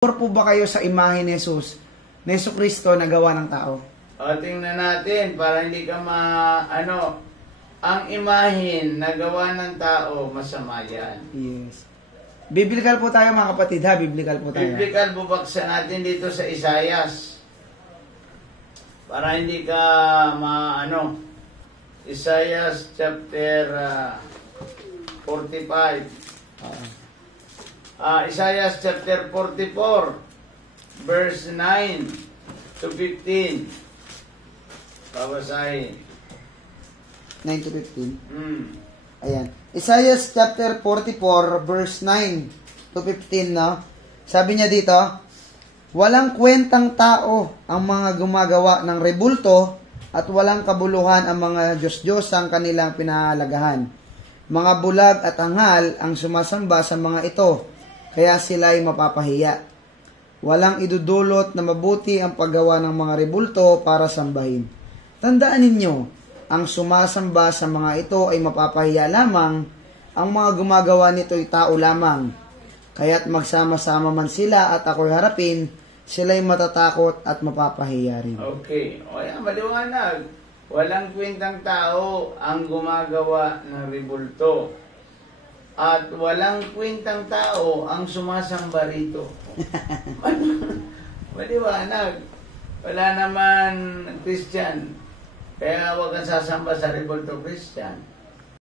Pabor po ba kayo sa imahe ni Jesus, ni Jesu Kristo na gawa ng tao? O, tingnan natin para hindi ka ang imahin na gawa ng tao, masama yan. Yes. Biblical po tayo mga kapatid ha, biblical po tayo. Biblical, bubaksan natin dito sa Isaias. Para hindi ka Isaias chapter 45. Isaiah chapter 44, verse 9 to 15. Babasahin. 9 to 15. Ayan. Isaiah chapter 44, verse 9 to 15, no? Sabi niya dito, walang kwentang tao ang mga gumagawa ng rebulto at walang kabuluhan ang mga Diyos-Diyos ang kanilang pinahalagahan. Mga bulag at anghal ang sumasamba sa mga ito, kaya sila ay mapapahiya. Walang idudulot na mabuti ang paggawa ng mga rebulto para sambahin. Tandaan ninyo, ang sumasamba sa mga ito ay mapapahiya lamang, ang mga gumagawa nito ay tao lamang. Kaya't magsama-sama man sila at ako'y harapin, sila'y matatakot at mapapahiya rin. Okay. O yan, maliwanag. Walang kwentang tao ang gumagawa ng rebulto. At walang kwentang tao ang sumasamba rito. Maliwanag. Wala naman Christian. Kaya huwag kang sasamba sa rebulto Christian.